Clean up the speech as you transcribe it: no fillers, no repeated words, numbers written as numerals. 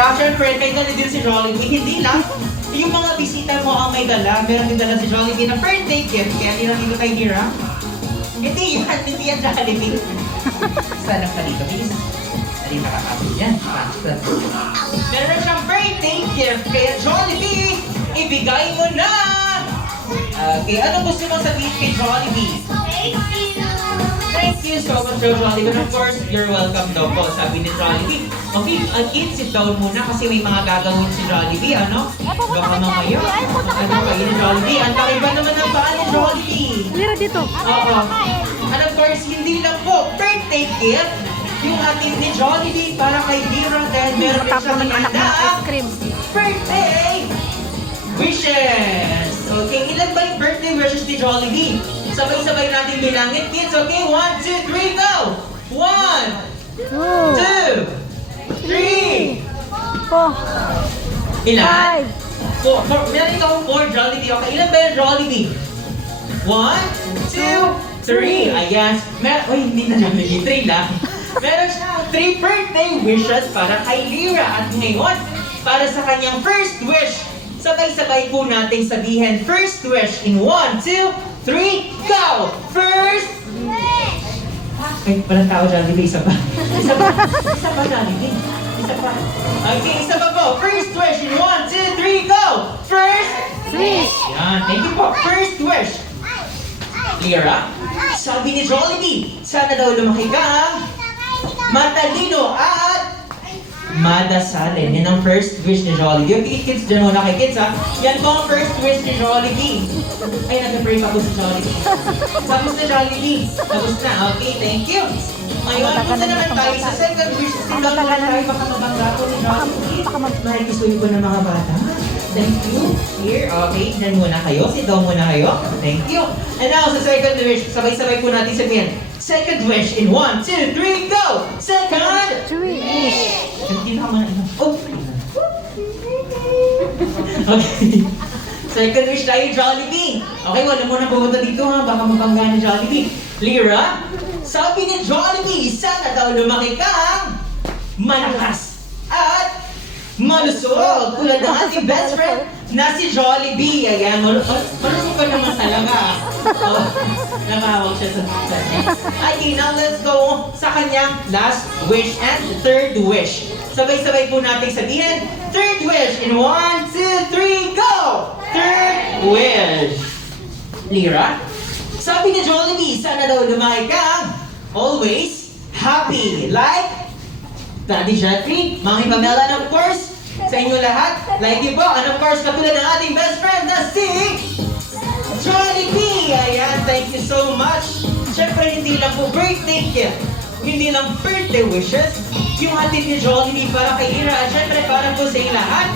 Siyempre, may dala din si Jollibee. Hindi lang, yung mga bisita mo ang may dala. Meron din dala si Jollibee na birthday gift. Kaya dito kay Hira. Hindi yan Jollibee. Sana ka dito, please. Hindi nakakapin yan. Meron siyang birthday gift. Kaya Jollibee, ibigay mo na! Okay, ano gusto mong sabihin kay Jollibee? Thank you so much, Jollibee. And of course, you're welcome daw po, sabi ni Jollibee. Okay, kids, sit down muna kasi may mga gagawin si Jollibee, ano? Baka mamaya. Ano kayo ni Jollibee? Ang takiba naman ang paa ni Jollibee. Lira dito. Oo. And of course, hindi lang po birthday gift yung ating ni Jollibee para kay Lira dahil meron din siya Tapos anak ng ice cream. birthday wishes! Okay, ilan ba yung birthday wishes ni Jollibee? Sabay-sabay natin bilangin, kids. Okay, 1, 2, 3, go! 1, 2, 3, 4, ilan? 5. 4. Meron ikaw 4, Jollibee. Okay, ilan ba yung Jollibee? 1, 2, 3. Ayan. Uy, hindi na namin. 3 lang. Meron siya 3 birthday wishes para kay Lira. At ngayon, para sa kanyang first wish, sabay-sabay po natin sabihin first wish in 1, 2, 3, go! First wish! Ay, walang tao Jollibee. Isa pa. Isa pa Jollibee. Isa pa. Okay, isa pa po. First wish in 1, 2, 3, go! First wish! Yan, thank you po. First wish. Lira, sabi ni Jollibee, sana daw lumaki ka matalino at madasalin. Yan ang first wish ni Jollibee. Okay, kids, dyan muna kay kids, ha? Yan po ang first wish ni Jollibee. Ay, nag-pray pa po si Jollibee. Tapos na, Jollibee. Tapos na. Okay, thank you. Ngayon, punta naman tayo sa second wish. Tingnan mo tayo, baka mabangga po ni Jollibee. Nakikisuyo po ng mga bata. Thank you. Here, okay. Dyan muna kayo. Sit down muna kayo. Thank you. And now, sa second wish, sabay-sabay po natin sabihin. Second wish in 1, 2, 3, go! Second Wish! Hindi na naman ino. Oh! Okay. Second wish tayo, Jollibee. Okay, wala mo na pumunta dito ha. Baka mabangga ni Jollibee. Lira, sabi ni Jollibee, sana daw lumaki kang malakas at malusog. Tulad ng ating best friend na si Jollibee. Ayan, malusog ka naman talaga. Oh, namawag siya sa okay, now let's go sa kanyang last wish and third wish. Sabay-sabay po natin sabihin, third wish in 1, 2, 3, go! Third wish. Lira, sabi ni Jollibee, sana daw lumaki kang always happy. Like Daddy Jeffrey, Mami Pamela, and of course, sa inyo lahat, like you po, and of course, katulad ng ating best friend na si Jollibee! Ayan, thank you so much! Siyempre, hindi lang po birthday gift, hindi lang birthday wishes, yung ating ni Jollibee para kay Ira, at siyempre para po sa inyo lahat.